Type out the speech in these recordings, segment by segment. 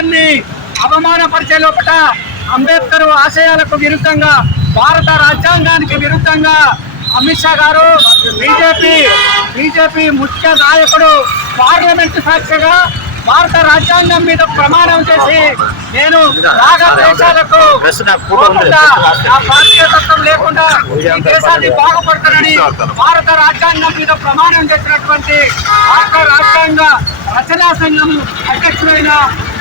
దేశాన్ని అవమానపరిచే లోపల అంబేద్కర్ ఆశయాలకు విరుద్ధంగా భారత రాజ్యాంగానికి విరుద్ధంగా అమిత్ షా గారు బీజేపీ బీజేపీ ముఖ్య నాయకుడు పార్లమెంట్ సాక్షిగా భారత రాజ్యాంగం మీద ప్రమాణం చేసి నేను రాగ దేశాలకు లేకుండా ఈ దేశాన్ని బాగుపడతానని భారత రాజ్యాంగం మీద ప్రమాణం చేసినటువంటి భారత రాజ్యాంగ రచనా సంఘం అధ్యక్షుడైన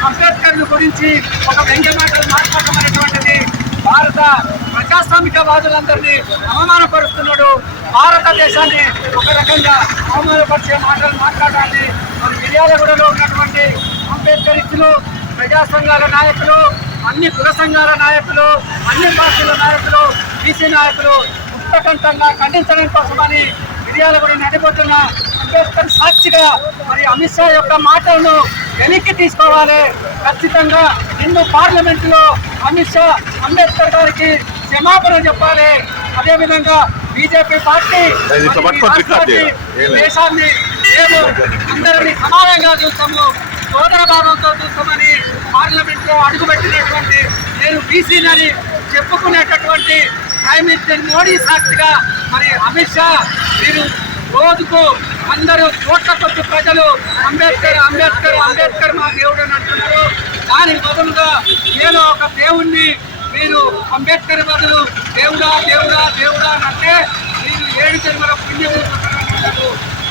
అంబేద్కర్ గురించి ఒక వ్యంగ్య మాటలు మాట్లాడమైనటువంటిది భారత ప్రజాస్వామికవాదులందరినీ అవమానపరుస్తున్నాడు. భారతదేశాన్ని ఒక రకంగా అవమానపరిచే మాటలు మాట్లాడాలి మరి మిర్యాలగూడలో ఉన్నటువంటి అంబేద్కరిస్టులు ప్రజా సంఘాల నాయకులు అన్ని కుల సంఘాల నాయకులు అన్ని పార్టీల నాయకులు బీసీ నాయకులు ఉత్తకంఠంగా ఖండించడం కోసమని మిర్యాలగూడ నడిపోతున్న అంబేద్కర్ సాక్షిగా మరి అమిత్ షా యొక్క మాటలను వెనక్కి తీసుకోవాలి. ఖచ్చితంగా నిన్ను పార్లమెంట్లో అమిత్ షా అంబేద్కర్ గారికి క్షమాపణ చెప్పాలి. అదేవిధంగా బీజేపీ పార్టీ. దేశాన్ని మేము అందరినీ సమానంగా చూస్తాము. సోదర భావంతో చూస్తామని పార్లమెంట్లో అడుగుపెట్టినటువంటి నేను బీసీనని చెప్పుకునేటటువంటి ప్రైమ్ మినిస్టర్ మోడీ సాక్షిగా మరి అమిత్ షా మీరు రోజుకు అందరూ కోట్ల కొద్ది ప్రజలు అంబేద్కర్ అంబేద్కర్ అంబేద్కర్ మా దేవుడు అని అంటున్నారు. దానికి బదులుగా ఏదో ఒక దేవుణ్ణి మీరు అంబేద్కర్ బదులు దేవుడా దేవుడా దేవుడా అని అంటే మీరు ఏడు జన్మల పుణ్యము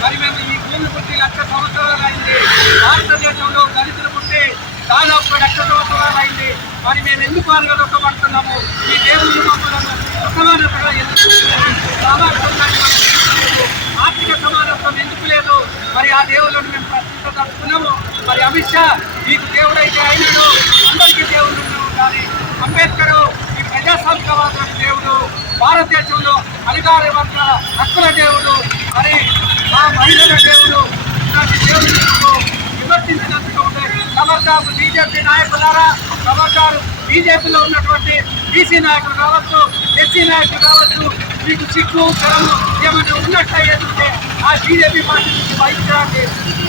మరి మేము ఈ భూమి పుట్టి లక్ష సంవత్సరాలు అయింది. భారతదేశంలో దళితులు పుట్టి దాదాపు ఒక లక్ష సంవత్సరాలు అయింది. మరి మేము ఎందుకు అలగదొక్కబడుతున్నాము ఈ దేవుని మమ్మల్ని అసమానతగా ఎందుకు సామర్థ్యంగా ఆర్థిక సమానత్వం ఎందుకు లేదు? మరి ఆ దేవుళ్ళను మేము ప్రశ్నించదలుచుకున్నాము. మరి అమిత్ షా మీకు దేవుడైతే అయినాడు అందరికీ దేవుడు కానీ అంబేద్కర్ ఈ ప్రజాస్వామికవాద దేవుడు భారతదేశంలో అధికార వర్గాల హక్కుల దేవుడు. మరి ఆ మహిళల దేవుడు ఇలాంటి దేవుడు విమర్శించినందుకు సమర్థాలు బీజేపీ నాయకులారా సమర్థాలు బీజేపీలో ఉన్నటువంటి బీసీ నాయకులు కావచ్చు ఎస్సీ నాయకులు కావచ్చు మీకు సిక్కు కరము ఏమైనా ఉన్నట్లయితే ఆ బీజేపీ పార్టీ నుంచి బయటకు రాండి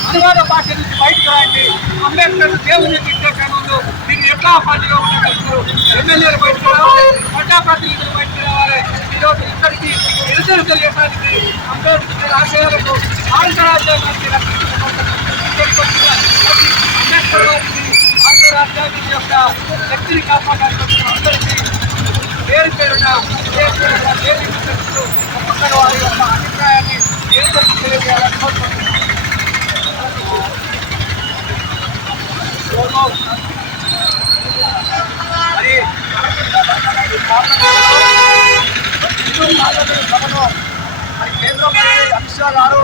అనువాద పార్టీ నుంచి బయటకు రండి అంబేద్కర్ దేవుని పెట్టే క్రమంలో మీరు ఎట్లా పార్టీలో ఉండగలుగుతారు ఎమ్మెల్యేలు బయటకు రావాలి ప్రజాప్రతినిధులు బయటకు రావాలి. ఈరోజు ఇక్కడికి నిరసన తెలియడానికి అంబేద్కర్ ఆశయాలకు భారత రాజ్యాంగానికి అంబేద్కర్ భారత రాజ్యాంగం యొక్క శక్తిని కాపాడాలని అందరికీ పేరు పేరున పేరు పేరున వారి యొక్క అభిప్రాయాన్ని నిరంతరం తెలియజేయాలని కోరుకుంటున్నాను. మరి హిందూ పార్లమెంట్ సభలో మరి అమిత్ షా గారు.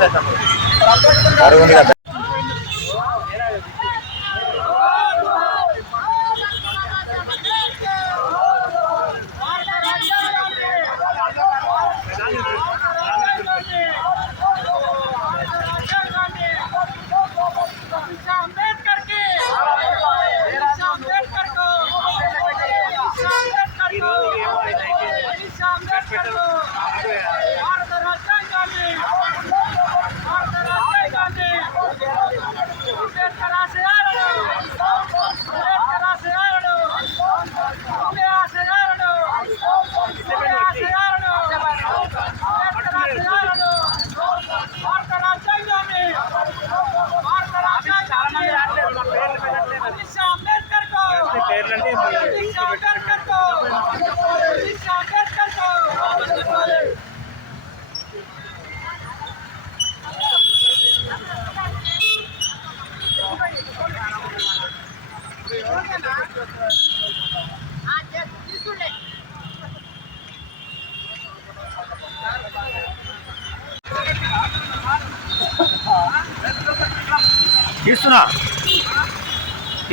ఇస్తున్నా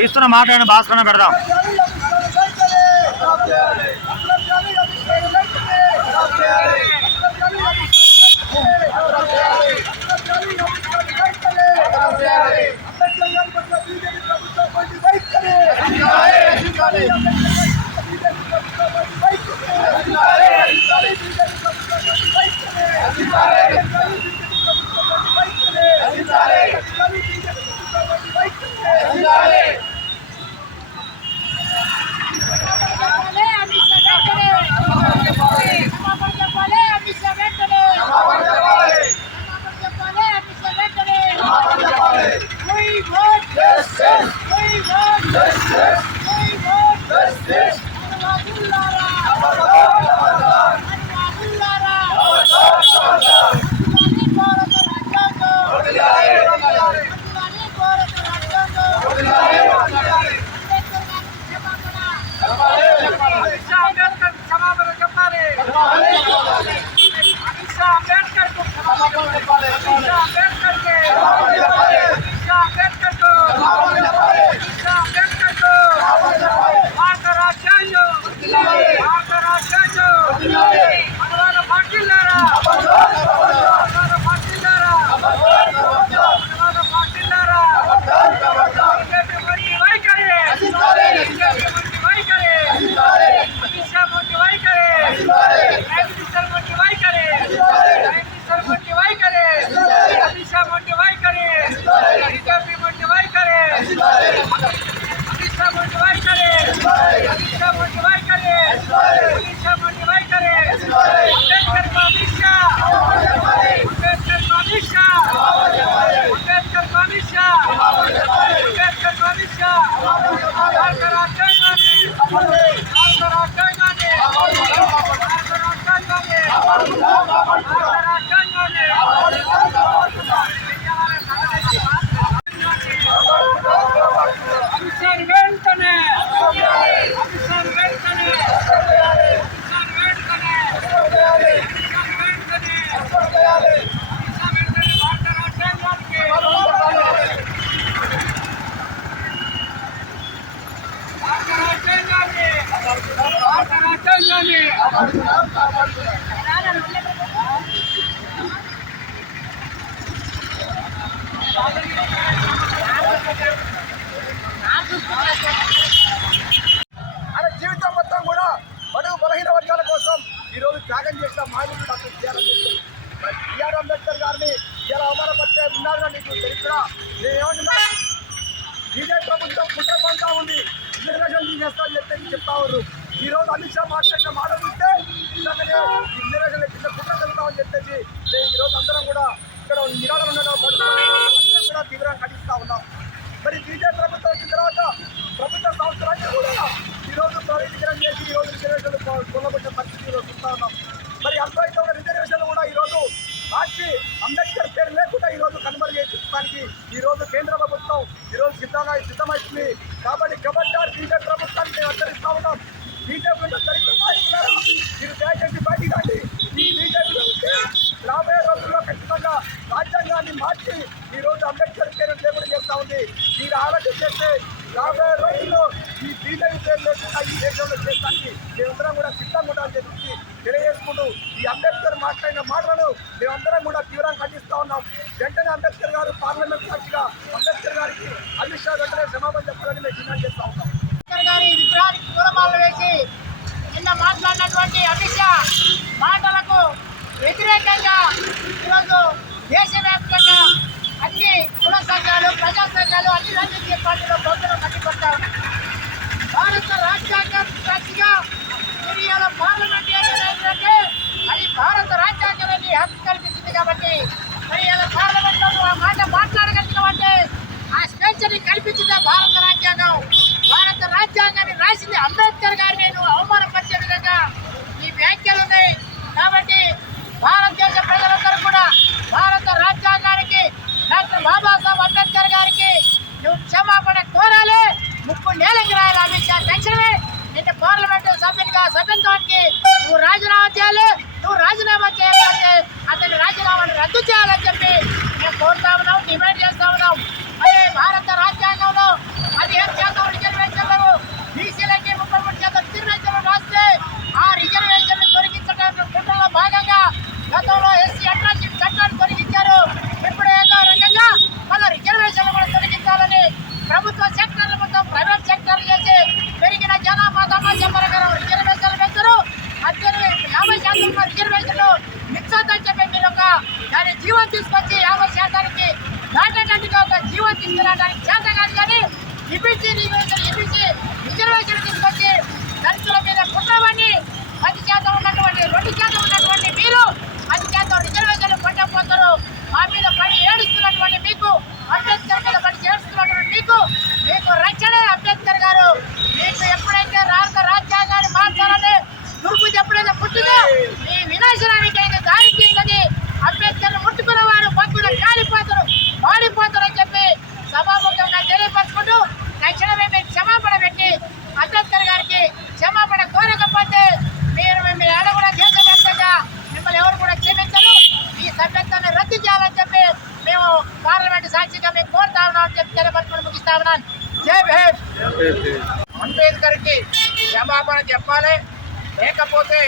ఇస్తున్నా మాట్లాడిన భాస్కరణ పెడదాం Yeah. త్యాగం doctor BR Ambedkar BR Ambedkar గారిని ఇలా అవమానపరిచే ఉన్నారుగా నీకు చరిత్ర నేనేమంటున్నా బీజేపీ ప్రభుత్వం కుట్ర ఉంది రిజర్వేషన్ తీసేస్తా అని చెప్పి చెప్తా ఉన్నారు ఈ అమిత్ షా మాట్లాడిన మాట చూస్తే నిజంగానే ఈ రిజర్వేషన్ కింద కుట్ర జరుగుతామని చెప్పేసి నేను ఈరోజు అందరం కూడా ఇక్కడ నిరాదరణ ఉండడం బడుగు కూడా తీవ్రంగా ఖండిస్తా ఉన్నాం మరి బీజేపీ ప్రభుత్వం వచ్చిన తర్వాత ప్రభుత్వ సంవత్సరాన్ని కూడా ఈరోజు రోజు ప్రైవేటీకరణ చేసి ఈరోజు రోజు రిజర్వేషన్లు కొనబడిన పరిస్థితిలో చూస్తా మరి అర్థమైతే ఉన్న రిజర్వేషన్లు కూడా ఈరోజు మార్చి అంబేద్కర్ పేరు లేకుండా ఈరోజు రోజు కనుమరుగేయడానికి ఈరోజు కేంద్ర ప్రభుత్వం ఈరోజు సిద్ధంగా సిద్ధమవుతుంది కాబట్టి కబడ్డార్ బీజేపీ ప్రభుత్వాన్ని మేము హెచ్చరిస్తా ఉన్నాం. బీజేపీ ఉన్న చరిత్ర నాయకులారా మీరు దయచేసి బయటికి రండి. ఈ బీజేపీ ఉంటే రాబోయే రోజుల్లో ఖచ్చితంగా రాజ్యాంగాన్ని మార్చి ఈ రోజు అంబేద్కర్ పేరు లేకుండా చేస్తూ ఉంది. మీరు ఆలోచన చేస్తే రాబోయే రోజుల్లో ఈ బీజేపీ పేరు లేకుండా ఈ దేశంలో చేస్తానికి మేమందరం కూడా సిద్ధంగా ఉండాలని చెప్పి తెలియజేసుకుంటూ ఈ అంబేద్కర్ మాట్లాడిన మాటలను మేమందరం కూడా తీవ్రంగా ఖండిస్తా ఉన్నాం. వెంటనే అంబేద్కర్ గారు పార్లమెంట్ సాక్షిగా అంబేద్కర్ గారికి అమిత్ షా వెంటనే క్షమాపణ చెప్పాలని మేము డిమాండ్ చేస్తా ఉన్నాం. అంబేద్కర్ గారి విగ్రహానికి పూలమాలలు వేసి నిన్న మాట్లాడినటువంటి అమిత్ షా మాటలకు వ్యతిరేకంగా ఈరోజు దేశవ్యాప్తంగా అన్ని కుల సంఘాలు ప్రజా సంఘాలు అన్ని రాజకీయ పార్టీలు పొద్దున మండిపడతా ఉన్నాయి భారత రాజ్యాంగం సాక్షిగా మీరు పార్లమెంట్ ఏరియా ఏంటంటే అది భారత రాజ్యాంగాన్ని హక్కు కల్పించింది కాబట్టి మరి ఇలా పార్లమెంట్లో నువ్వు ఆ మాట మాట్లాడగలిగినామంటే ఆ స్వేచ్ఛని కల్పించింది భారత రాజ్యాంగం. భారత రాజ్యాంగాన్ని రాసింది అంబేద్కర్ గారి నువ్వు అవమానపరిచే విధంగా ఈ వ్యాఖ్యలు ఉన్నాయి. కాబట్టి భారతదేశ ప్రజలందరూ కూడా భారత రాజ్యాంగానికి డాక్టర్ బాబాసాహెబ్ అంబేద్కర్ గారికి నువ్వు క్షమాపణ కోరాలి. ముప్పు నేలకి రాయాలి అమిత్ షా. తక్షణమే నిన్న పార్లమెంటు సభ్యునిగా సభ్యత్వానికి నువ్వు రాజీనామా చేయాలి నువ్వు రాజీనామా చేయాలంటే అతని రాజీనామాను రద్దు చేయాలని చెప్పి మేము కోరుతా ఉన్నాం డిమాండ్ చేస్తా ఉన్నాం అదే భారత రాజ్యాంగంలో పదిహేను శాతం రిజర్వేషన్లు బీసీలకి ముప్పై మూడు శాతం రిజర్వేషన్లు రాస్తే ఆ రిజర్వేషన్లు తొలగించడానికి కుట్రలో భాగంగా గతంలో ఎస్సీ అట్రాసిటీ చట్టాన్ని తొలగించారు ఇప్పుడు ఏదో రకంగా మళ్ళీ రిజర్వేషన్లు కూడా తొలగించాలని ప్రభుత్వ సెక్టర్లు మొత్తం ప్రైవేట్ సెక్టర్లు చేసి పెరిగిన జనాభా తమాషా ప్రకారం రిజర్వేషన్లు పెంచరు అత్యధిక యాభై శాతం ఉన్న రిజర్వేషన్లు మిక్స్ అవుతాయని చెప్పి మీరు ఒక దాని జీవం తీసుకొచ్చి యాభై శాతానికి దాటేటట్టుగా ఒక జీవో తీసుకురావడానికి చేత కాదు కానీ ఇప్పించి రిజర్వేషన్ ఈబీసీ రిజర్వేషన్ తీసుకొచ్చి దళితుల మీద కుట్రవని పది శాతం ఉన్నటువంటి రెండు శాతం ఉన్నటువంటి మీరు పది శాతం రిజర్వేషన్లు కొట్టకపోతారు మా మీద పడి ఏడుస్తున్నటువంటి మీకు అంబేద్కర్ మీద పడి ఏడుస్తున్నటువంటి మీకు మీకు రక్షణే అంబేద్కర్ గారు మీకు ఎప్పుడైతే రాష్ట్ర రాజ్యాంగాన్ని మార్చాలని దుర్బుద్ధి ఎప్పుడైతే పుట్టిందో మీ వినాశనానికి అయితే దారి తీస్తుంది అంబేద్కర్ ముట్టుకున్న వారు భక్తులు కాలిపోతారు వాడిపోతారని చెప్పి సభాముఖంగా తెలియపరచుకుంటూ తక్షణమే మీరు క్షమాపణ పెట్టి అంబేద్కర్ గారికి అంబేద్కర్కి క్షమాపణ చెప్పాలి లేకపోతే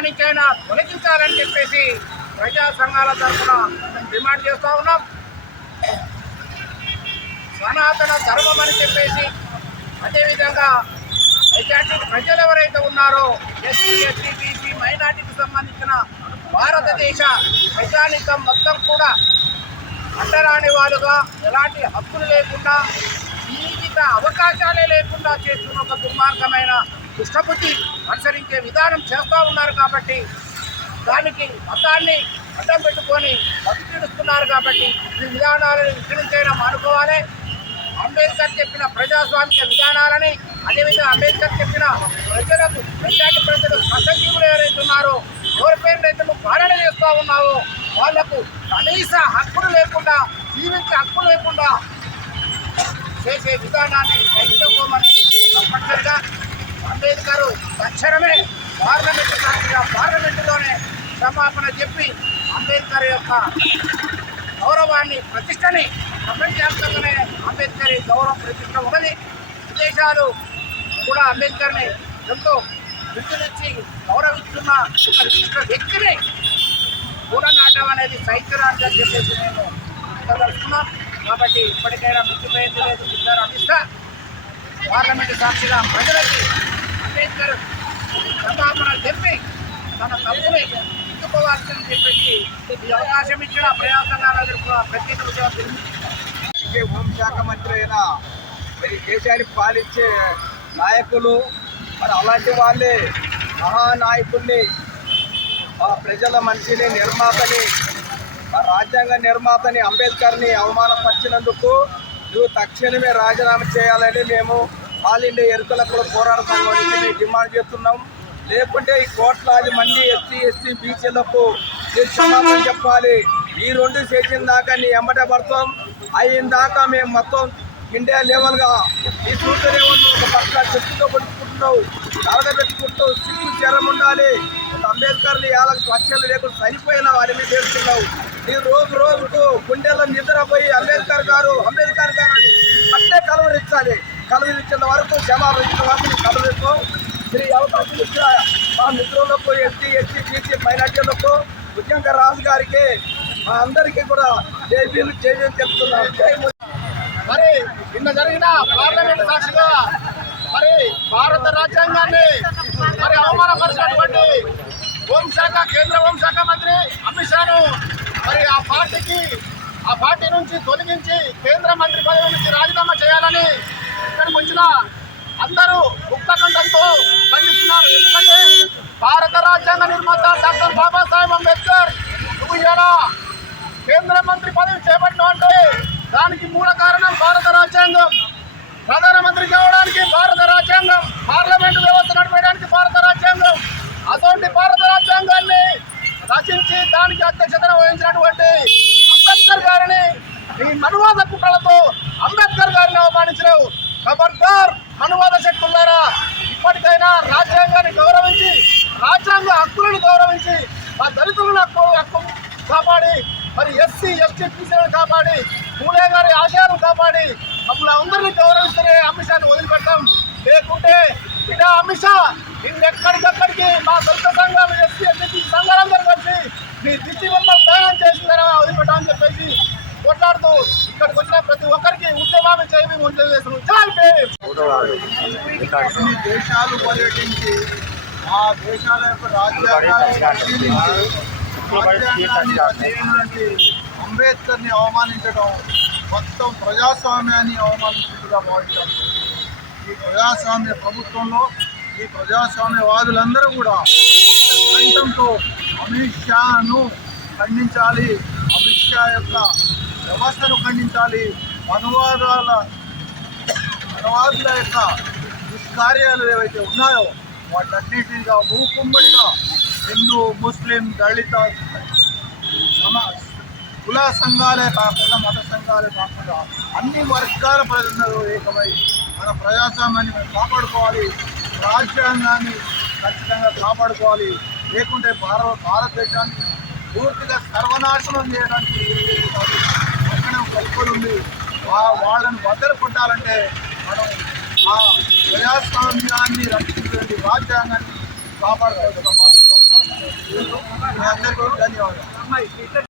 ప్రభుత్వానికైనా తొలగించాలని చెప్పేసి ప్రజా సంఘాల తరఫున డిమాండ్ చేస్తూ ఉన్నాం. సనాతన ధర్మం అని చెప్పేసి అదేవిధంగా మెజార్టీ ప్రజలు ఎవరైతే ఉన్నారో ఎస్సీ ఎస్టీ బీసీ మైనార్టీకి సంబంధించిన భారతదేశ ప్రజానికం మొత్తం కూడా అంటరాని వాళ్ళుగా ఎలాంటి హక్కులు లేకుండా జీవిత అవకాశాలే లేకుండా చేస్తున్న ఒక దుర్మార్గమైన దుష్టబుద్ధి అనుసరించే విధానం చేస్తూ ఉన్నారు కాబట్టి దానికి మతాన్ని అడ్డం పెట్టుకొని బతికిడుస్తున్నారు కాబట్టి ఈ విధానాలను విస్తరించైనా మానుకోవాలి. అంబేద్కర్ చెప్పిన ప్రజాస్వామిక విధానాలని అదేవిధంగా అంబేద్కర్ చెప్పిన ప్రజలకు ప్రజాటి ప్రజలు కష్టజీవులు ఎవరైతే ఉన్నారో ఎవరిపైన రైతులు పాలన చేస్తూ ఉన్నావో వాళ్ళకు కనీస హక్కులు లేకుండా జీవించే హక్కు లేకుండా చేసే విధానాన్ని సైతం తప్పనిసరిగా అంబేద్కర్ తక్షణమే పార్లమెంటు సాక్షిగా పార్లమెంటులోనే క్షమాపణ చెప్పి అంబేద్కర్ యొక్క గౌరవాన్ని ప్రతిష్టని ప్రపంచవ్యాప్తంగానే అంబేద్కర్ గౌరవ ప్రతిష్ట ఉన్నది. విదేశాలు కూడా అంబేద్కర్ని ఎంతో విద్యునిచ్చి గౌరవిస్తున్న ఒక విశిష్ట వ్యక్తిని కూడనాటం అనేది సైత్యరాన్ని చెప్పేసి నేను చెప్పదలుచుకున్నాం కాబట్టి ఇప్పటికైనా మించిపోయింది లేదు. ఇద్దరు అమిత పార్లమెంటు సాక్షిగా ప్రజలకి అంబేద్కర్ క్షమాపణ చెప్పి తన తప్పుని ఎత్తుకోవాల్సింది చెప్పేసి ఈ అవకాశం ఇచ్చిన ప్రయాసంగా ప్రత్యేక ఉద్యోగం హోంశాఖ మంత్రి అయిన మరి దేశాన్ని పాలించే నాయకులు మరి అలాంటి వాళ్ళే మహానాయకుల్ని ఆ ప్రజల మనిషిని నిర్మాతని రాజ్యాంగ నిర్మాతని అంబేద్కర్ని అవమానపరిచినందుకు నువ్వు తక్షణమే రాజీనామా చేయాలని మేము ఆల్ ఇండియా ఎరుకల కూడా పోరాట మేము డిమాండ్ చేస్తున్నాం. లేకుంటే ఈ కోట్లాది మంది ఎస్సీ ఎస్టీ బీసీలకు మీరు చెప్పాలి. ఈ రెండు చేసిన దాకా నీ ఎంబట పడతాం. అయిన దాకా మేము మొత్తం ఇండియా లెవెల్గా ఈ సూచన ఒక పక్క చెట్టుతో కొట్టుకుంటున్నావు తలగ పెట్టుకుంటావు సిగ్గు జ్వరం ఉండాలి. అంబేద్కర్ని ఏళ్ళకి లక్షలు లేకుండా చనిపోయిన వారిని చేస్తున్నావు. ఈ రోజు రోజుకు గుండెల్లో నిద్రపోయి అంబేద్కర్ గారు అంబేద్కర్ గారు అని అట్టే కలవరించాలి. కలవరించిన వరకు క్షమాపణ ఇచ్చిన వరకు నీ కలవరిస్తాం శ్రీ అవకాశం ఇచ్చిన మా మిత్రులకు ఎస్టీ ఎస్సీ బీసీ మైనార్టీలకు ముఖ్యంగా రాజు గారికి మా అందరికీ కూడా జైబీలు జైబీలు చెప్తున్నాం. మరి నిన్న జరిగిన పార్లమెంట్ సాక్షిగా మరి భారత రాజ్యాంగాన్ని మరి అవమానపరిచినటువంటి హోంశాఖ కేంద్ర హోంశాఖ మంత్రి అమిత్ షాను మరి ఆ పార్టీకి ఆ పార్టీ నుంచి తొలగించి కేంద్ర మంత్రి పదవి నుంచి రాజీనామా చేయాలని ఇక్కడికి వచ్చిన అందరూ ముక్తకంఠంతో ఖండిస్తున్నారు ఎందుకంటే భారత రాజ్యాంగ నిర్మాత డాక్టర్ బాబాసాహెబ్ అంబేద్కర్ నువ్వు ఇలా కేంద్ర మంత్రి పదవి చేపట్టినావు అంటే దానికి మూల కారణం భారత రాజ్యాంగం. ప్రధానమంత్రి కావడానికి భారత రాజ్యాంగం. పార్లమెంటు వ్యవస్థ నడిపేయడానికి భారత రాజ్యాంగం. అటువంటి భారత రాజ్యాంగాన్ని రచించి దానికి అధ్యక్షతన వహించినటువంటి అంబేద్కర్ గారిని ఈ మనువాద కుట్రలతో అంబేద్కర్ గారిని అవమానించలేవు. ఖబర్దార్ అనువాద శక్తులారా ఇప్పటికైనా రాజ్యాంగాన్ని గౌరవించి రాజ్యాంగ హక్కులను గౌరవించి మా దళితులను హక్కు హక్కు కాపాడి మరి ఎస్సీ ఎస్టీ బీసీలను కాపాడి పూలే గారి ఆశయాలను కాపాడి మమ్మల్ని అందరినీ గౌరవిస్తూనే అమిత్ షాని వదిలిపెట్టాం. లేకుంటే ఇడా అమిత్ షా ఇంకెక్కడికక్కడికి మా దళిత సంఘాలు ఎస్సీ ఎస్టీ సంఘాలందరూ కలిసి మీ దిష్టి బొమ్మలు ప్రయాణం చేసిందరా వదిలిపెట్టామని చెప్పేసి కొట్లాడుతూ ఇక్కడికి వచ్చిన ప్రతి ఒక్కరికి ఉద్యమాన్ని చేయమని ఉద్యోగం చేస్తున్నాం దేశాలు పర్యటించి ఆ దేశాల యొక్క రాజ్యాంగాన్ని అంబేద్కర్ని అవమానించడం మొత్తం ప్రజాస్వామ్యాన్ని అవమానించినట్టుగా భావించాలి ఈ ప్రజాస్వామ్య ప్రభుత్వంలో ఈ ప్రజాస్వామ్యవాదులందరూ కూడా కంఠంతో అమిత్ షాను ఖండించాలి. అమిత్ షా యొక్క వ్యవస్థను ఖండించాలి. అనువాదాల అనువాదుల యొక్క దుష్కార్యాలు ఏవైతే ఉన్నాయో వాటన్నిటిగా మూకుమ్మడిగా హిందూ ముస్లిం దళిత సమా కుల సంఘాలే కాకుండా మత సంఘాలే కాకుండా అన్ని వర్గాల ప్రజలందరూ ఏకమై మన ప్రజాస్వామ్యాన్ని మనం కాపాడుకోవాలి. రాజ్యాంగాన్ని ఖచ్చితంగా కాపాడుకోవాలి. లేకుంటే భారత భారతదేశాన్ని పూర్తిగా సర్వనాశనం చేయడానికి ఎక్కడ ఉంది వాళ్ళను వాళ్ళని కొట్టాలంటే మనం ఆ ప్రజాస్వామ్యాన్ని రక్షించేటువంటి రాజ్యాంగాన్ని కాపాడుకోవాల్సిన బాధ్యత మీ ధన్యవాదాలు.